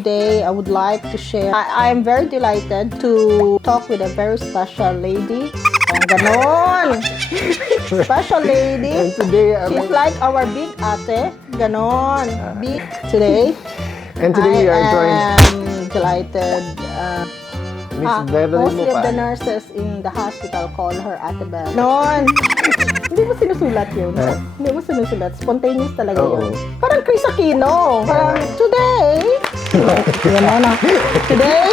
Today, I would like to share. I am very delighted to talk with a very special lady. Ganon! Special lady. And today, She's like our big ate. Ganon. Big. Today, and today we are joined am delighted. Miss Bevelyn Mostly of the Mupada. nurses in the hospital call her Ate Bel. Ganon! Hindi mo sinusulat yun. Hindi mo sinusulat. Spontaneous talaga Oo. yun. Parang Chris Aquino. Parang today. Yan mo na. Today.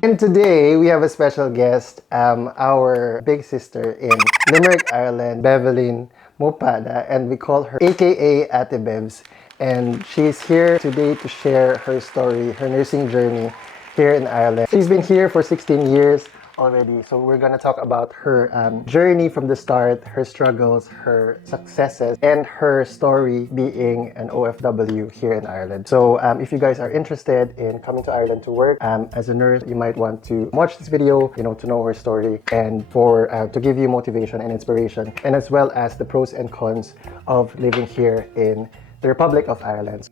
And today we have a special guest, our big sister in Limerick, Ireland, Bevelyn Mupada, and we call her AKA Ate Bevs. And she's here today to share her story, her nursing journey here in Ireland. She's been here for 16 years already, so we're gonna talk about her journey from the start, her struggles, her successes, and her story being an OFW here in Ireland. So if you guys are interested in coming to Ireland to work as a nurse, you might want to watch this video, you know, to know her story and for to give you motivation and inspiration, and as well as the pros and cons of living here in the Republic of Ireland.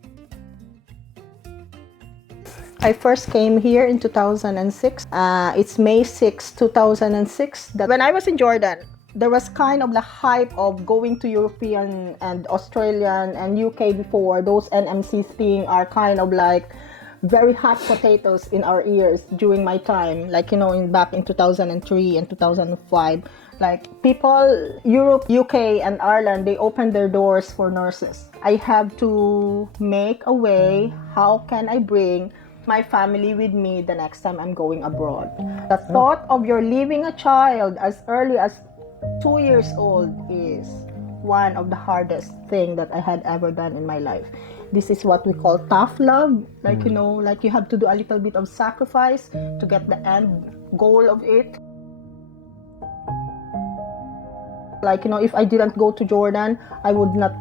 I first came here in 2006. It's May 6, 2006. When I was in Jordan, there was kind of the hype of going to European and Australian and UK before. Those NMC thing are kind of like very hot potatoes in our ears during my time. Like, you know, back in 2003 and 2005. Like people, Europe, UK, and Ireland, they opened their doors for nurses. I have to make a way. How can I bring my family with me the next time I'm going abroad? The thought of your leaving a child as early as 2 years old is one of the hardest thing that I had ever done in my life. This is what we call tough love. Like, you know, like you have to do a little bit of sacrifice to get the end goal of it. Like, you know, if I didn't go to Jordan, I would not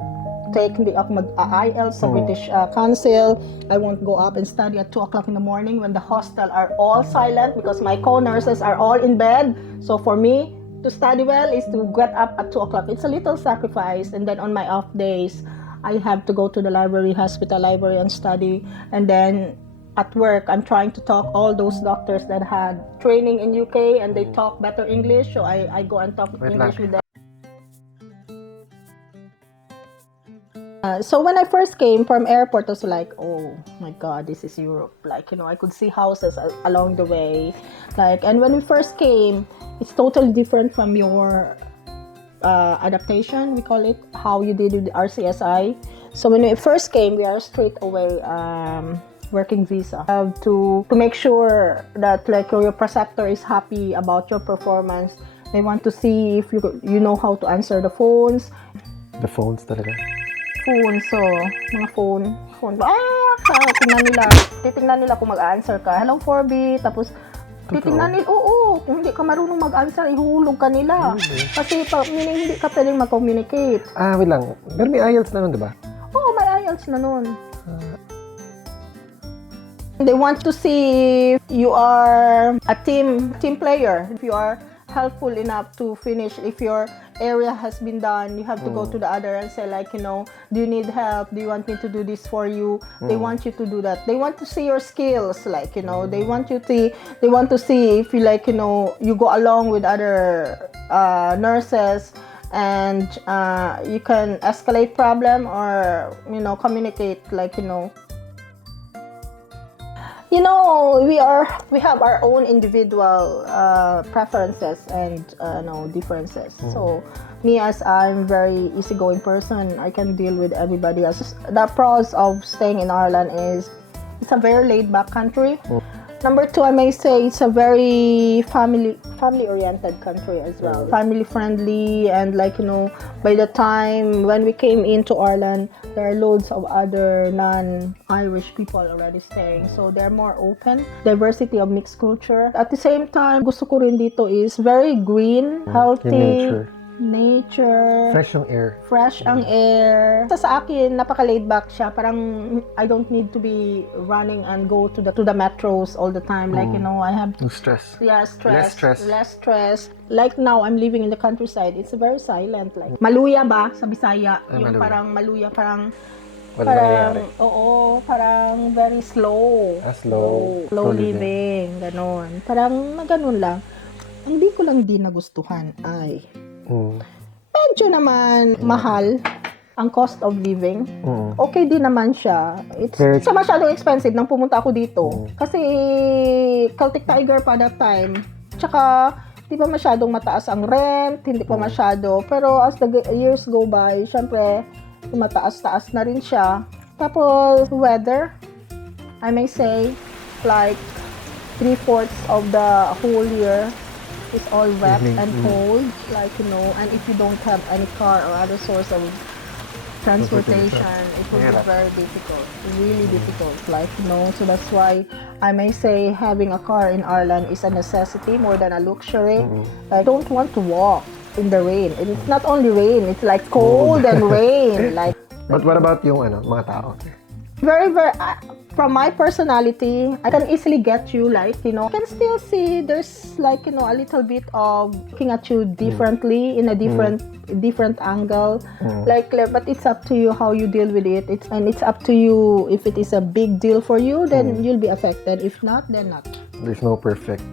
take the IELTS sa British Council. I won't go up and study at 2 o'clock in the morning when the hostel are all silent because my co-nurses are all in bed. So for me to study well is to get up at 2 o'clock. It's a little sacrifice. And then on my off days, I have to go to the library, hospital library, and study. And then at work, I'm trying to talk all those doctors that had training in UK and they talk better English. So I go and talk English with them. So when I first came from airport, I was like, oh my God, this is Europe. Like, you know, I could see houses along the way. Like, and when we first came, it's totally different from your adaptation, we call it, how you did with the RCSI. So when we first came, we are straight away working visa. Have to make sure that like your preceptor is happy about your performance. They want to see if you know how to answer the phones. The phones talaga. Phone, so, mga phone. Titingnan nila kung mag-answer ka. Hello, 4B. Tapos, titingnan nila, oo, kung hindi ka marunong mag-answer, ihulog ka nila. Kasi, meaning, hindi ka pwedeng mag-communicate. Wait lang. Pero may IELTS na nun, diba? Oo, may IELTS na nun. They want to see if you are a team player. If you are helpful enough to finish. If your area has been done, you have to go to the other and say like, you know, do you need help? Do you want me to do this for you? They want you to do that. They want to see your skills, like, you know, they want to see if you like, you know, you go along with other nurses and you can escalate problem or, you know, communicate, like, you know. You know, we have our own individual preferences and no differences. So me, as I'm very easygoing person, I can deal with everybody else. The pros of staying in Ireland is it's a very laid back country. Number two, I may say it's a very family oriented country as well. Family friendly, and like, you know, by the time when we came into Ireland, there are loads of other non-Irish people already staying. So they're more open. Diversity of mixed culture. At the same time, gusto ko rin dito is very green, healthy. nature. Fresh yung air. Fresh ang air. Sa akin, napaka-laid back siya. Parang I don't need to be running and go to the metros all the time. Like, you know, I have... No stress. Yeah, stress. Less stress. Like now, I'm living in the countryside. It's very silent. Like, maluya ba sa Bisaya? Ay, Yung maluya. parang maluya, parang... Wala nangyayari. Oo, parang very slow. Slow Living. Ganon. Parang ganon lang. Ang di ko lang di nagustuhan ay medyo naman mahal ang cost of living. Okay din naman siya. It's masyadong expensive nang pumunta ako dito. Kasi Celtic Tiger pa that time. Tsaka, di pa masyadong mataas ang rent, hindi pa masyado. Pero as the years go by, syempre, mataas-taas na rin siya. Tapos, weather, I may say, like, 3/4 of the whole year is all wet and cold, like, you know, and if you don't have any car or other source of transportation, it will be very difficult, really difficult, like, you know, so that's why I may say having a car in Ireland is a necessity more than a luxury. I don't want to walk in the rain, and it's not only rain, it's like cold and rain, like. But what about yung mga tao? Very, from my personality, I can easily get you, like, you know, I can still see there's, like, you know, a little bit of looking at you differently in a different angle, like, but it's up to you how you deal with it. It's up to you. If it is a big deal for you, then you'll be affected. If not, then not. There's no perfect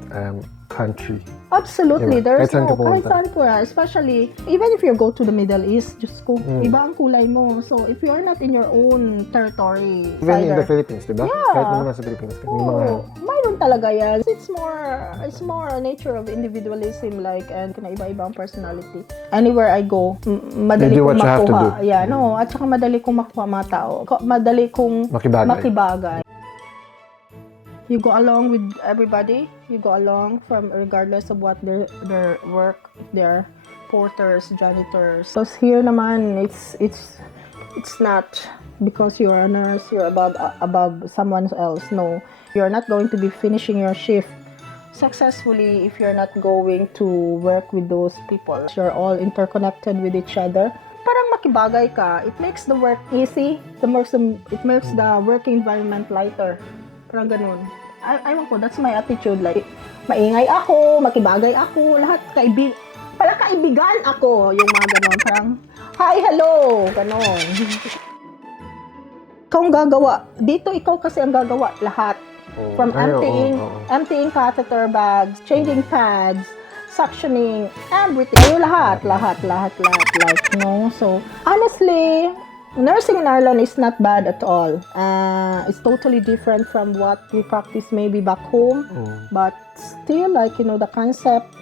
country. Absolutely, Diba? there's Kahit saan ka kahit pumunta. saan po, especially even if you go to the Middle East, just ko, iba ang kulay mo. So if you are not in your own territory, Even in the Philippines, diba? Yeah. Kahit naman sa Philippines. May mga... mayroon talaga yan. It's more a nature of individualism, like, and iba-iba ang personality. Anywhere I go, madali You do kong what you have to makuha. do. Yeah, no, at saka madali kong makuha mga tao. Madali kong makibagay. You go along with everybody. You go along from regardless of what their work, their porters, janitors. Because here naman, it's not because you're a nurse, you're above someone else. No, you're not going to be finishing your shift successfully if you're not going to work with those people. You're all interconnected with each other. Parang makibagay ka. It makes the work easy. It makes the working environment lighter. Parang ganun. Aywan ko, that's my attitude. Like, maingay ako, makibagay ako, lahat kaibigan ako. Yung mga ganun. Parang, hi, hello, ganun. Ikaw ang gagawa. Dito, ikaw kasi ang gagawa lahat. From emptying catheter bags, changing pads, suctioning, everything. Ayun, lahat. Like, you know, so, honestly, nursing in Ireland is not bad at all. It's totally different from what we practice maybe back home. But still, like, you know, the concept,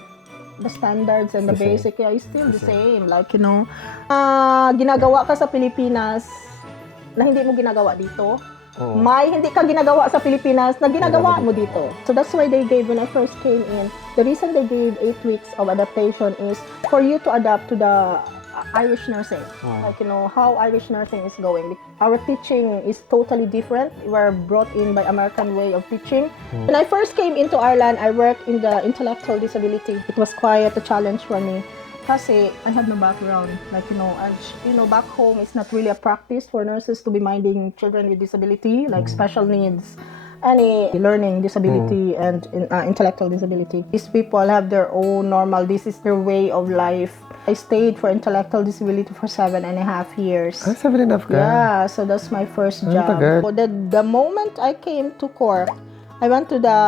the standards, and the basic, yeah, is still the same. Like, you know, ginagawa ka sa Pilipinas na hindi mo ginagawa dito. May hindi ka ginagawa sa Pilipinas na ginagawa mo dito. So that's why they gave, when I first came in, the reason they gave 8 weeks of adaptation is for you to adapt to the Irish nursing, like, you know, how Irish nursing is going. Our teaching is totally different. We're brought in by American way of teaching. When I first came into Ireland, I worked in the intellectual disability. It was quite a challenge for me kasi I have no background. Like, you know, as you know, back home, it's not really a practice for nurses to be minding children with disability, like special needs, any learning disability and intellectual disability. These people have their own normal, this is their way of life. I stayed for intellectual disability for 7.5 years. 7.5 ka? Yeah, so that's my first job. Tagal. So the moment I came to Cork, I went to the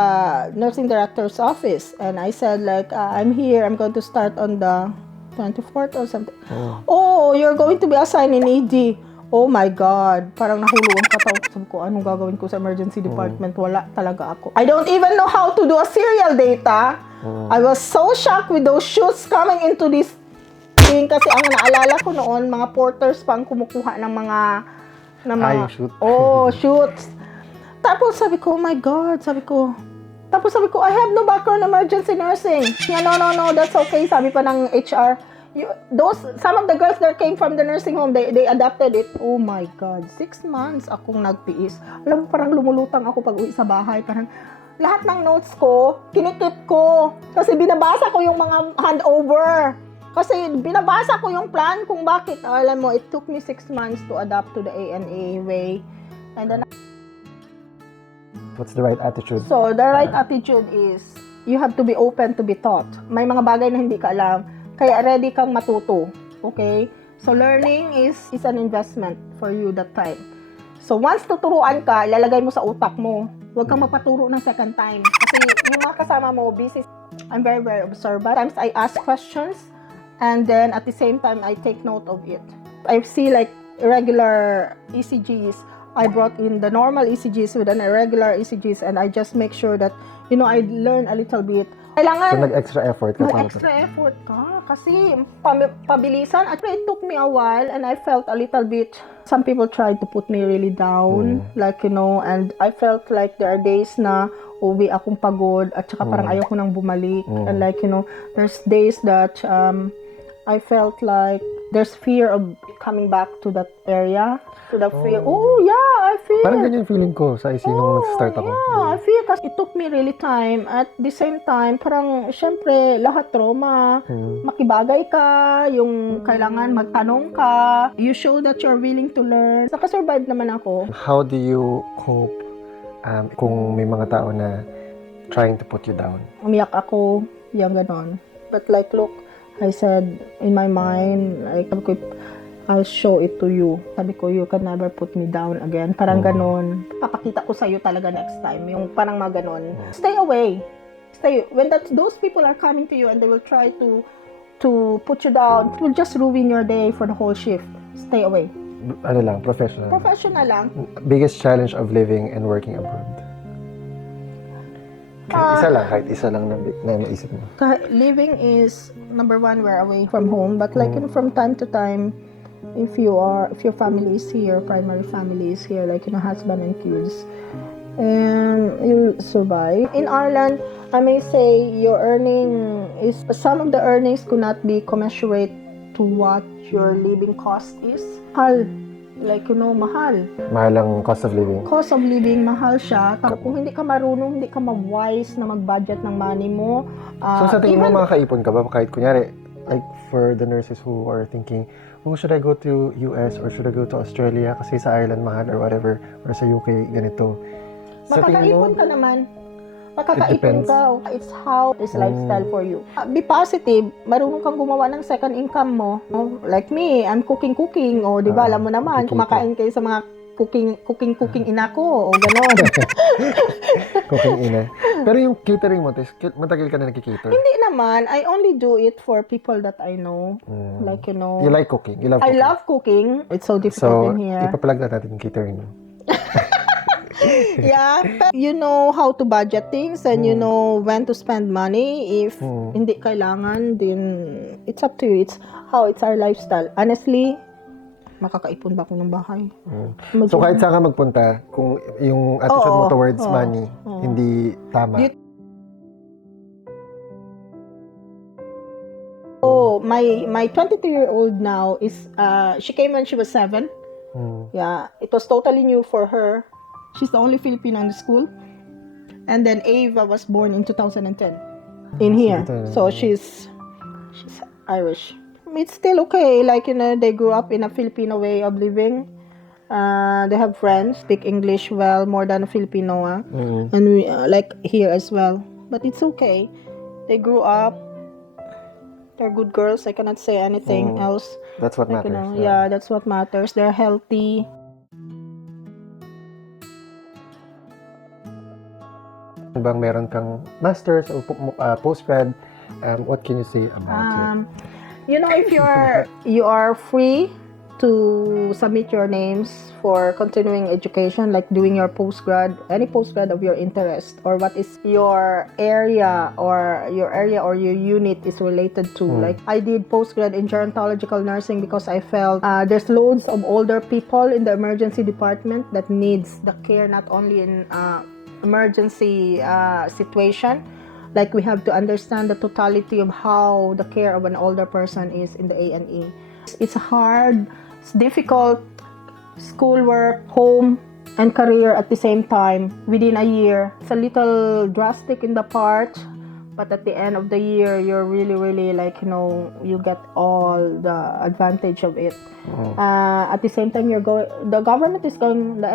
nursing director's office and I said, like, I'm here, I'm going to start on the 24th or something. Oh, you're going to be assigned in ED. Oh my God, parang nahulog ang kataw. Sabi ko, anong gagawin ko sa emergency department? Wala talaga ako. I don't even know how to do a serial data. I was so shocked with those shoots coming into this thing kasi ang naalala ko noon, mga porters pang kumukuha ng mga shoot. Shoots. Tapos sabi ko, oh my God, sabi ko, I have no background in emergency nursing. Yeah, no, that's okay. Sabi pa ng HR, some of the girls that came from the nursing home, they adapted it. Oh my God, 6 months akong nagtiis. Alam mo, parang lumulutang ako pag uwi sa bahay. Parang lahat ng notes ko, kinikip ko. Kasi binabasa ko yung mga handover. Kasi binabasa ko yung plan kung bakit. Alam mo, it took me 6 months to adapt to the ANA way. And then, What's the right attitude? so, the right attitude is, you have to be open to be taught. May mga bagay na hindi ka alam, kaya ready kang matuto. Okay? So, learning is an investment for you that time. So, once tuturuan ka, ilalagay mo sa utak mo. Huwag kang magpaturo ng second time. Kasi yung mga kasama mo, busy. I'm very, very observant. Sometimes I ask questions, and then at the same time, I take note of it. I see like irregular ECGs. I brought in the normal ECGs with an irregular ECGs, and I just make sure that, I learn a little bit. Kailangan, So, nag-extra effort ka. nag-extra effort ka. Kasi, pabilisan. At it took me a while, and I felt a little bit, some people tried to put me really down. Like, and I felt like there are days na uwi akong pagod, at saka parang ayaw ko nang bumalik. And like, there's days that I felt like there's fear of coming back to that area. To the fear. Oh, yeah, I feel. Parang ganyan yung feeling ko sa IC nung nag-start ako. Yeah, I feel kasi it took me really time. At the same time, parang, syempre, lahat trauma. Makibagay ka, yung kailangan magtanong ka. You show that you're willing to learn. Nakasurvive naman ako. How do you cope kung may mga tao na trying to put you down? Umiyak ako, yung ganon. But like, look, I said in my mind, like, I'll show it to you. Sabi ko, you can never put me down again. Parang ganon. Papakita ko sa'yo talaga next time. Yung parang mga ganon. Stay away. When those people are coming to you and they will try to put you down, it will just ruin your day for the whole shift. Stay away. Ano lang, professional. Professional lang. Biggest challenge of living and working abroad? Kahit isa lang na maisip mo. Living is, number one, we're away from home. But like, from time to time, if your family is here, primary family is here, like, husband and kids, and you'll survive. In Ireland, I may say your earning is, some of the earnings could not be commensurate to what your living cost is. Mahal. Like, mahal. Mahal ang cost of living. Cost of living, mahal siya. Kung hindi ka marunong, hindi ka ma-wise na mag-budget ng money mo. So sa tingin mo, makakaipon ka ba? Kahit kunyari, like for the nurses who are thinking, should I go to US or should I go to Australia? Kasi sa Ireland mahal or whatever, or sa UK ganito. Makakaipon ka naman. Makakaipon ka. It's how it's lifestyle for you. Be positive. Marunong kang gumawa ng second income mo. Like me, I'm cooking. O, di ba, alam mo naman, kumakain kayo sa mga cooking ina ko. O, gano'n. Cooking ina. Pero yung catering mo, matagal ka na nagki-cater? Hindi naman. I only do it for people that I know. Like, You like cooking? You love I cooking? love cooking. It's so difficult in here. So, ipaplug na natin yung catering mo. Yeah, you know how to budget things and you know when to spend money. If hindi kailangan, then it's up to you. It's our lifestyle. Honestly, makakaipon ba ako ng bahay? So kahit saan ka magpunta, kung yung attitude mo towards money, hindi tama. My 22-year-old now is, she came when she was 7. Yeah, it was totally new for her. She's the only Filipino in the school. And then Ava was born in 2010 in here. So she's Irish. It's still okay. Like, they grew up in a Filipino way of living. They have friends, speak English well, more than a Filipino. And we, like here as well. But it's okay. They grew up. They're good girls. I cannot say anything else. That's what Like, matters. yeah, that's what matters. They're healthy. Bang meron kang masters o postgrad, what can you say about it? If you are free to submit your names for continuing education, like doing your postgrad, any postgrad of your interest, or what is your area or your unit is related to. Like, I did postgrad in gerontological nursing because I felt there's loads of older people in the emergency department that needs the care not only in emergency situation. Like, we have to understand the totality of how the care of an older person is in the A&E. It's hard, it's difficult, schoolwork, home, and career at the same time within a year. It's a little drastic in the part, but at the end of the year, you're really like, you get all the advantage of it. At the same time, the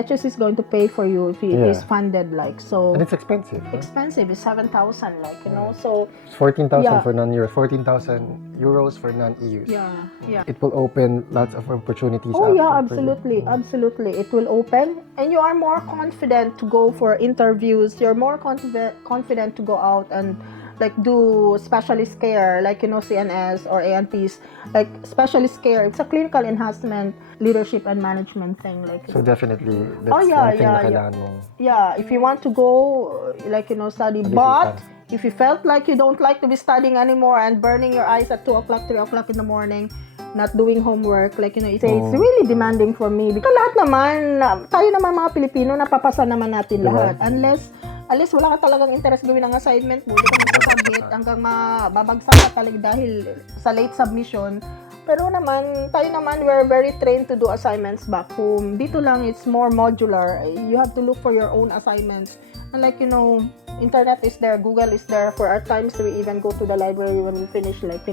HS is going to pay for you if it is funded, like, so. And it's expensive. Expensive. It's 7,000, like, so. It's 14,000 for non-Euro, 14,000 euros for non-EUs. Yeah. It will open lots of opportunities. Oh yeah, absolutely. It will open, and you are more confident to go for interviews. You're more confident to go out and like do specialist care, like, CNS or ANPs, like specialist care. It's a clinical enhancement, leadership and management thing, like. So definitely, that's one thing na kailangan mo. Yeah, if you want to go, like, study, but if you felt like you don't like to be studying anymore and burning your eyes at 2 o'clock, 3 o'clock in the morning, not doing homework, like, it's really demanding for me. Because lahat naman, tayo naman mga Pilipino, napapasa naman natin lahat. Unless wala ka talagang interest gawin ang assignment mo, hindi ka magsasubmit hanggang mababagsak ka talaga dahil sa late submission. Pero naman, tayo naman, we're very trained to do assignments back home. Dito lang, it's more modular. You have to look for your own assignments. And like, internet is there, Google is there. For our times, we even go to the library when we finish, like,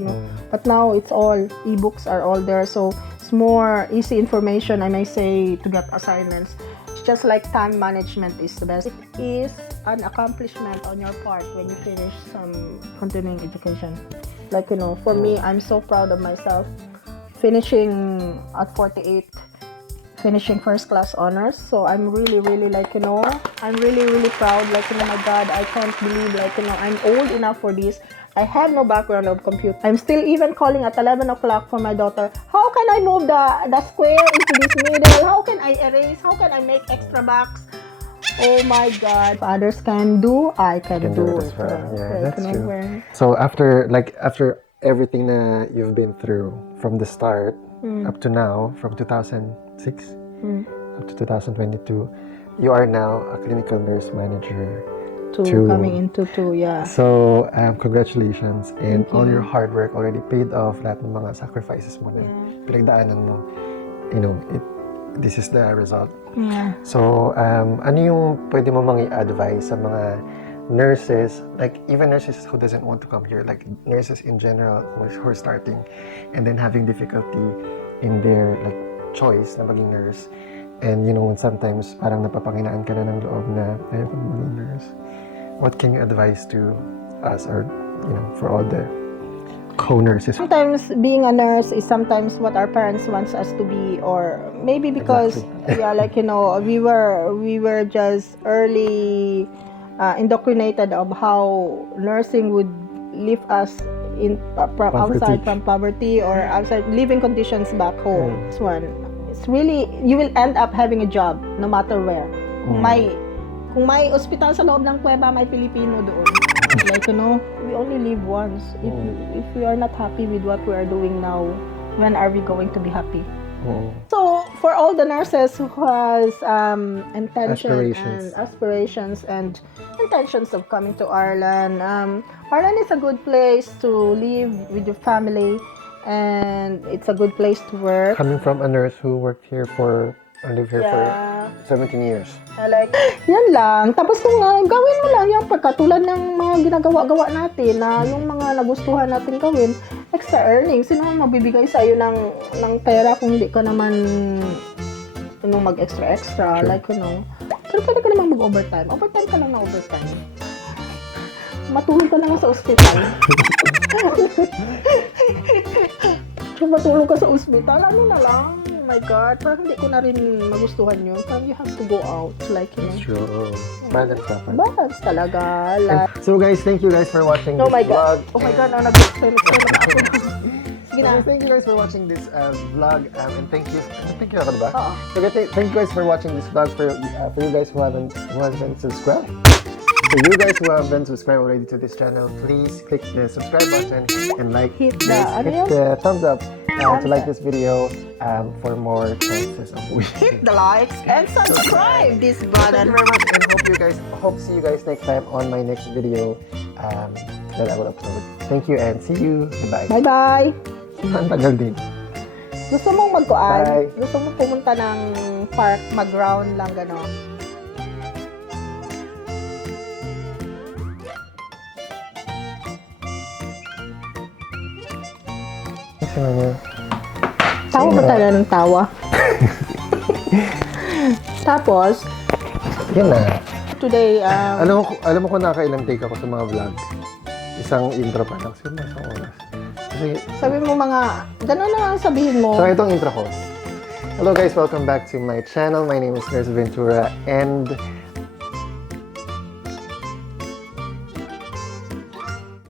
But now, it's all, ebooks are all there. So, it's more easy information, I may say, to get assignments. It's just like time management is the best. It is an accomplishment on your part when you finish some continuing education. Like, for me, I'm so proud of myself. Finishing at 48, finishing first class honors. So I'm really like, I'm really proud. Like, my God, I can't believe, like, I'm old enough for this. I have no background of computer. I'm still even calling at 11 o'clock for my daughter. How can I move the square into this middle? How can I erase? How can I make extra box? Oh my God. If others can do, I can do it. As well. Yeah, that's true. So after everything that you've been through from the start up to now, from 2006 up to 2022, you are now a clinical nurse manager. Coming into 2, yeah. So, congratulations. And all your hard work already paid off. Lahat ng mga sacrifices mo na pinagdaanan mo. This is the result. Yeah. So, ano yung pwede mo mang i-advise sa mga nurses, like even nurses who doesn't want to come here, like nurses in general who are starting and then having difficulty in their like choice na maging nurse, and sometimes parang napapanginaan ka na ng loob na ayoko na maging nurse. What can you advise to us, or for all the co-nurses? Sometimes being a nurse is sometimes what our parents wants us to be, or maybe because we were just early indoctrinated of how nursing would lift us in from outside from poverty or outside living conditions back home. This one, it's really, you will end up having a job no matter where. Kung may ospital sa loob ng kuweba, may Pilipino doon. Like, we only live once. If we are not happy with what we are doing now, when are we going to be happy? So, for all the nurses who has aspirations and intentions of coming to Ireland, Ireland is a good place to live with your family, and it's a good place to work. Coming from a nurse who worked here for 17 years. Yan lang. Tapos kung gawin mo lang yung pagkatulad ng mga ginagawa-gawa natin, na yung mga nagustuhan natin gawin, extra earnings, sino ang magbibigay sa iyo ng pera kung hindi ka naman mag-extra. Sure. Like, pero pwede ka naman mag-overtime. Overtime ka lang na overtime. Matulog ka lang sa ospital. Kung matulog ka sa ospital, ano na lang? Oh my God, parang hindi ko na rin magustuhan yun. Parang you have to go out, like, It's true. Balance dapat. Balance talaga. So guys, thank you guys for watching this vlog. Oh my God, nag-explain na ako. Sige na. Thank you guys for watching this vlog, and thank you ako, diba? Oo. So, thank you guys for watching this vlog. For you guys who haven't subscribed. So you guys who haven't subscribed already to this channel, please click the subscribe button and hit the thumbs up to like this video for more chances of winning. Hit the likes and subscribe this button. Thank you very much, and hope see you guys next time on my next video that I will upload. Thank you and see you. Goodbye. Bye-bye. Ang tagal din. Gusto mong magkuan? Bye. Gusto mong pumunta ng park, mag-round lang gano'n? Kasi ano, Tawa ba talaga ng tawa? Tapos, yun na. today, Alam mo kung nakailang take ako sa mga vlog. Isang intro pa lang. Siguro isang oras. Kasi, sabi mo mga, gano'n na lang sabihin mo. so itong intro ko. Hello guys, welcome back to my channel. My name is Nurse Ventura and